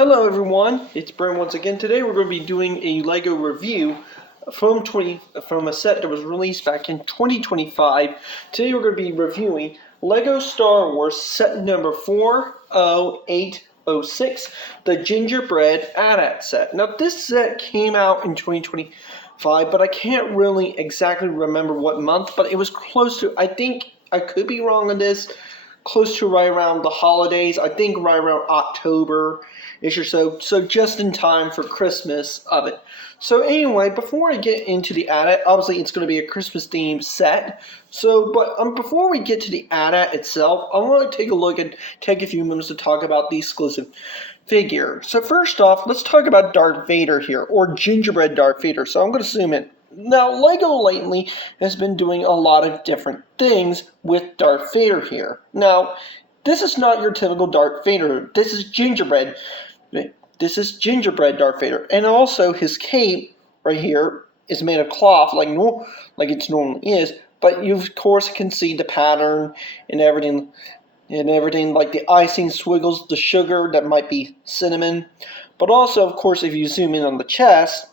Hello everyone, it's Brent once again. Today we're going to be doing a LEGO review from a set that was released back in 2025. Today we're going to be reviewing LEGO Star Wars set number 40806, the Gingerbread AT-AT set. Now this set came out in 2025, but I can't really exactly remember what month, but it was close to, I think, I could be wrong on this, close to right around the holidays. I think right around October-ish or so just in time for Christmas of it. So anyway, before I get into the AT-AT, obviously it's going to be a Christmas themed set. But before we get to the AT-AT itself, I want to take a few minutes to talk about the exclusive figure. So first off, let's talk about Darth Vader here, or Gingerbread Darth Vader. So I'm going to zoom in. Now, LEGO lately has been doing a lot of different things with Darth Vader here. Now, this is not your typical Darth Vader. This is Gingerbread. This is Gingerbread Darth Vader. And also, his cape right here is made of cloth like it normally is. But you, of course, can see the pattern and everything, like the icing swiggles, the sugar that might be cinnamon. But also, of course, if you zoom in on the chest,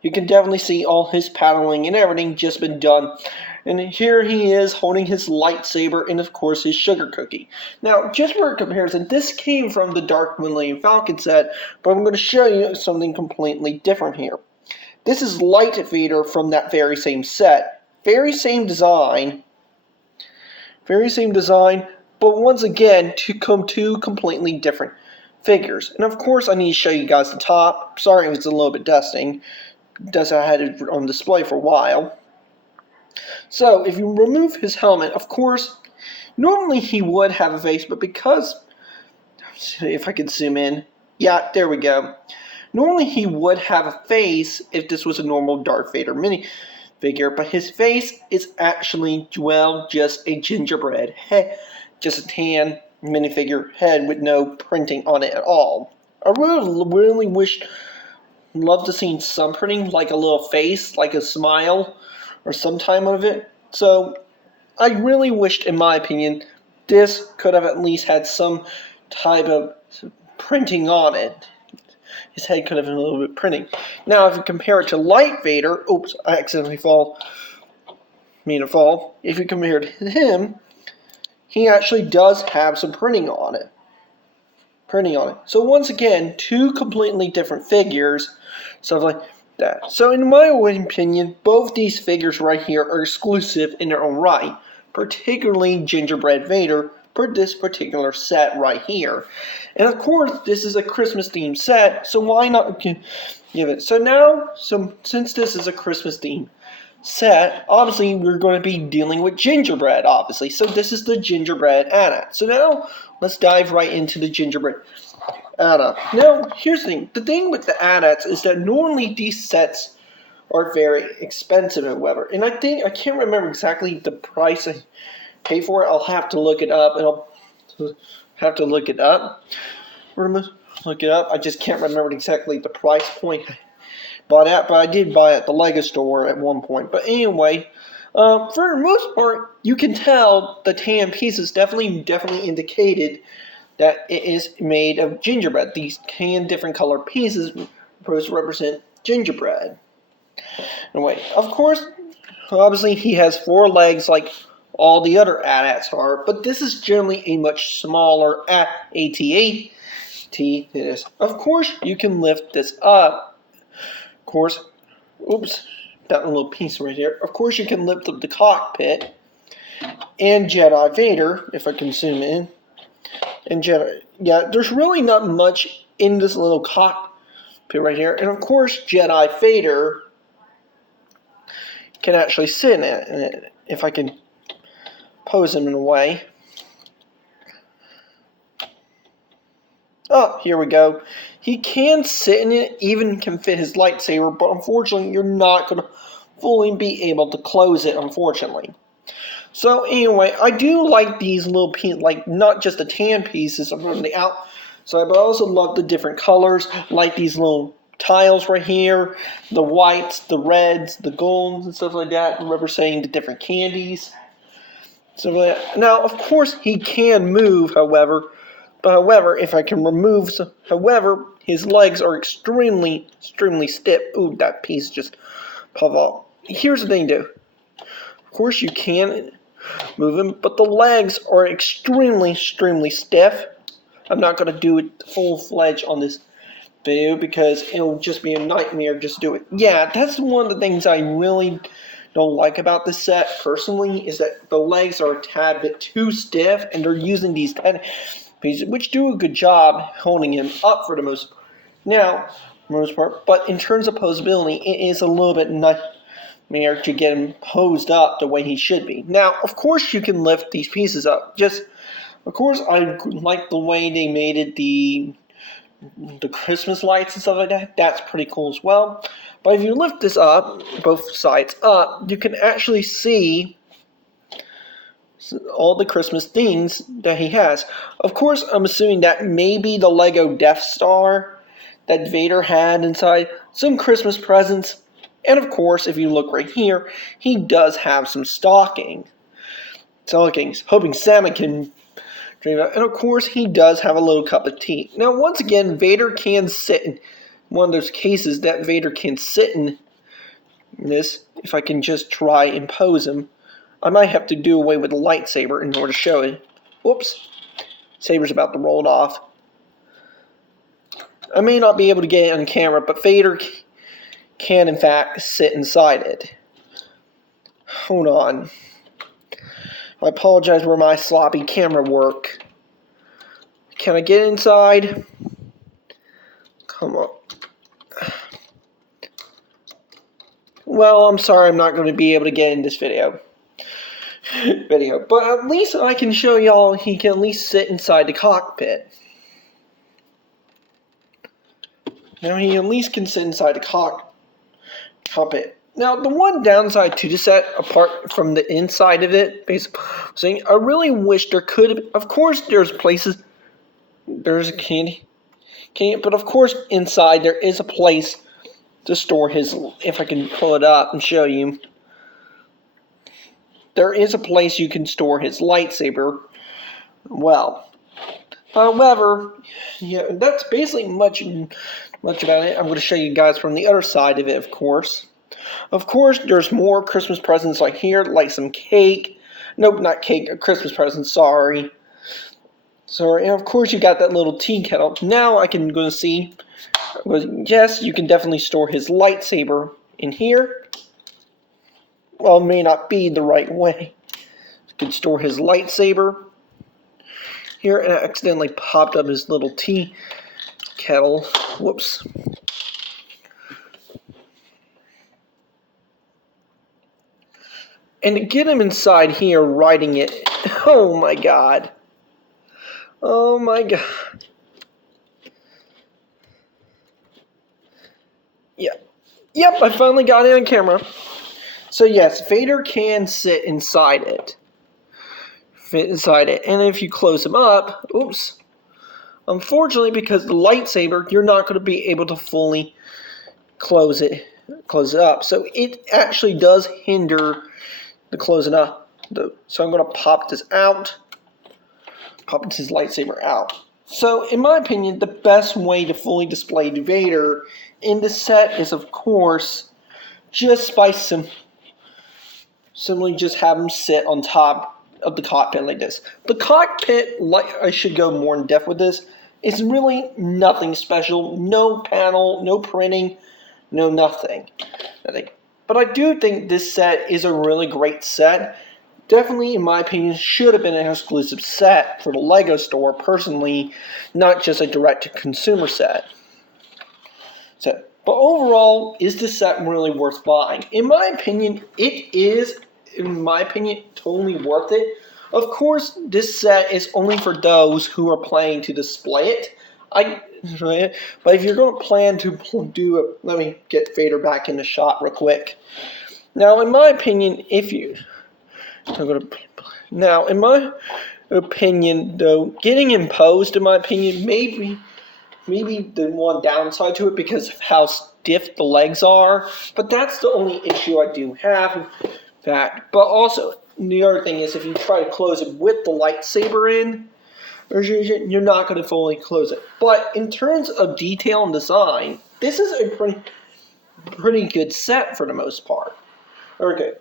you can definitely see all his paddling and everything just been done. And here he is holding his lightsaber and, of course, his sugar cookie. Now, just for a comparison, this came from the Dark Millennium Falcon set, but I'm going to show you something completely different here. This is Light Vader from that very same set. Very same design, but once again, two completely different figures. And, of course, I need to show you guys the top. Sorry if it's a little bit dusting. I had it on display for a while. So, if you remove his helmet, of course, normally he would have a face, but because, if I could zoom in, yeah, there we go. Normally he would have a face if this was a normal Darth Vader minifigure, but his face is actually, well, just a gingerbread head, just a tan minifigure head with no printing on it at all. I really love to see some printing, like a little face, like a smile, or some time of it. So, I really wished, in my opinion, this could have at least had some type of printing on it. His head could have been a little bit printing. Now, if you compare it to Light Vader, oops, I accidentally made it fall. If you compare it to him, he actually does have some printing on it. So once again, two completely different figures, stuff like that. So in my opinion, both these figures right here are exclusive in their own right, particularly Gingerbread Vader for this particular set right here. And of course, this is a Christmas themed set, so why not give it? So since this is a Christmas themed set, obviously we're going to be dealing with gingerbread, obviously. So this is the Gingerbread AT-AT. So now let's dive right into the Gingerbread AT-AT. Now, here's the thing with the AT-ATs is that normally these sets are very expensive, however. And I can't remember exactly the price I paid for it. I'll have to look it up, I just can't remember exactly the price point I bought at, but I did buy it at the LEGO store at one point. But anyway, for the most part, you can tell the tan pieces definitely indicated that it is made of gingerbread. These different color pieces supposed to represent gingerbread. Anyway, of course, obviously he has 4 legs like all the other AT-ATs are, but this is generally a much smaller AT-AT. Of course, you can lift this up. Of course, oops, that little piece right here. Of course, you can lift up the cockpit and Jedi Vader, if I can zoom in. And Jedi, yeah, there's really not much in this little cockpit right here. And of course, Jedi Vader can actually sit in it, if I can pose him in a way. Oh, here we go. He can sit in it, even can fit his lightsaber, but unfortunately, you're not going to fully be able to close it, unfortunately. So anyway, I do like these little pieces, like not just the tan pieces from the outside, but I also love the different colors, like these little tiles right here, the whites, the reds, the golds, and stuff like that, representing the different candies. So now, of course, he can move, however, But however, if I can remove, however, his legs are extremely stiff. Ooh, that piece just pulled off. Here's the thing, though. Of course, you can move him, but the legs are extremely stiff. I'm not going to do it full-fledged on this video because it'll just be a nightmare just do it. Yeah, that's one of the things I really don't like about this set personally, is that the legs are a tad bit too stiff, and they're using these kind of pieces which do a good job holding him up for the most part. But in terms of posability, it is a little bit nightmare to get him posed up the way he should be. Now, of course, you can lift these pieces up. Of course, I like the way they made it, the Christmas lights and stuff like that. That's pretty cool as well. But if you lift this up, both sides up, you can actually see all the Christmas things that he has. Of course, I'm assuming that maybe the Lego Death Star that Vader had inside, some Christmas presents, and of course, if you look right here, he does have some stockings, hoping Santa can dream about. And of course, he does have a little cup of tea. Now, once again, Vader can sit in one of those cases that Vader can sit in this. If I can just try and pose him, I might have to do away with the lightsaber in order to show it. Whoops. Saber's about to roll it off. I may not be able to get it on camera, but Vader can, in fact, sit inside it. Hold on. I apologize for my sloppy camera work. Can I get inside? Come on. Well, I'm sorry I'm not going to be able to get in this video. But at least I can show y'all he can at least sit inside the cockpit. Now he at least can sit inside the cockpit. Now the one downside to the set, apart from the inside of it, basically, I really wish there could have, of course there's places, there's a candy, but of course inside there is a place to store his, if I can pull it up and show you. There is a place you can store his lightsaber. Well, however, yeah, that's basically much about it. I'm going to show you guys from the other side of it, of course. Of course, there's more Christmas presents like here, like some cake. Nope, not cake, a Christmas present, sorry. And of course you got that little tea kettle. Now I can go see, yes, you can definitely store his lightsaber in here. Well, it may not be the right way. You can store his lightsaber here, and I accidentally popped up his little tea kettle. Whoops. And to get him inside here, riding it, oh my god. Oh my god. Yep, I finally got it on camera. So yes, Vader can sit inside it. Fit inside it. And if you close him up, oops. Unfortunately, because the lightsaber, you're not going to be able to fully close it up. So it actually does hinder the closing up. So I'm going to pop this out. Pop his lightsaber out. So in my opinion, the best way to fully display Vader in the set is, of course, just by simply just have him sit on top of the cockpit like this. The cockpit, like I should go more in depth with this, is really nothing special. No panel, no printing, no nothing. But I do think this set is a really great set. Definitely, in my opinion, should have been an exclusive set for the LEGO store, personally, not just a direct-to-consumer set. But overall, is this set really worth buying? In my opinion, it is, totally worth it. Of course, this set is only for those who are planning to display it. But if you're going to plan to do it, let me get Vader back in the shot real quick. Now, in my opinion, though, getting imposed, in my opinion, maybe the one downside to it because of how stiff the legs are. But that's the only issue I do have, in fact. But also, the other thing is if you try to close it with the lightsaber in, you're not going to fully close it. But in terms of detail and design, this is a pretty good set for the most part. Okay,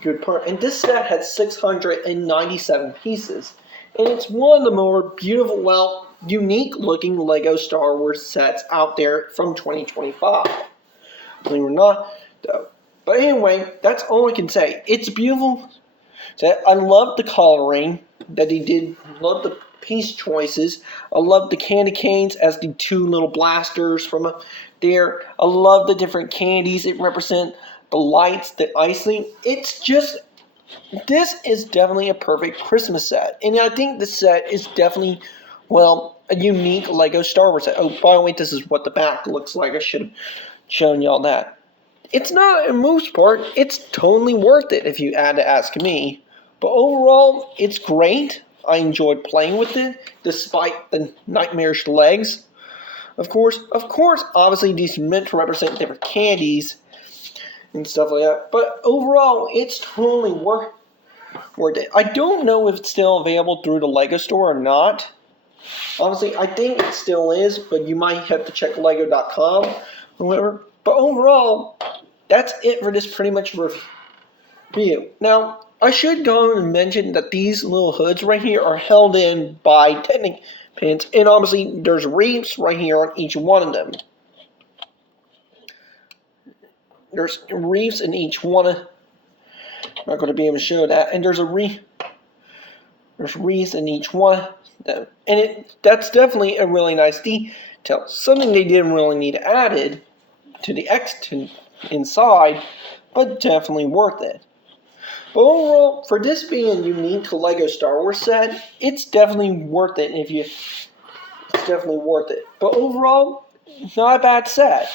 good part. And this set has 697 pieces. And it's one of the more beautiful, well, unique looking Lego Star Wars sets out there from 2025. Believe it or not, though. But anyway, that's all I can say. It's beautiful. I love the coloring that he did. Love the piece choices. I love the candy canes as the two little blasters from there. I love the different candies it represent. The lights, the icing. It's just, this is definitely a perfect Christmas set. And I think this set is definitely, well, a unique Lego Star Wars set. Oh, by the way, this is what the back looks like. I should have shown y'all that. It's not, in most part, it's totally worth it if you had to ask me. But overall, it's great. I enjoyed playing with it, despite the nightmarish legs. Of course, obviously these are meant to represent different candies and stuff like that. But overall, it's totally worth it. I don't know if it's still available through the Lego store or not. Honestly, I think it still is, but you might have to check lego.com or whatever. But overall, that's it for this pretty much review. Now, I should go and mention that these little hoods right here are held in by Technic pins, and obviously there's reefs right here on each one of them. There's reefs in each one. I'm not going to be able to show that, and there's reefs in each one of them, and that's definitely a really nice detail. Something they didn't really need added to the inside, but definitely worth it. But overall, for this being a unique Lego Star Wars set, it's definitely worth it. It's definitely worth it. But overall, not a bad set.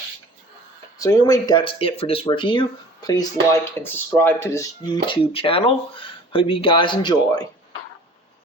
So anyway, that's it for this review. Please like and subscribe to this YouTube channel. Hope you guys enjoy.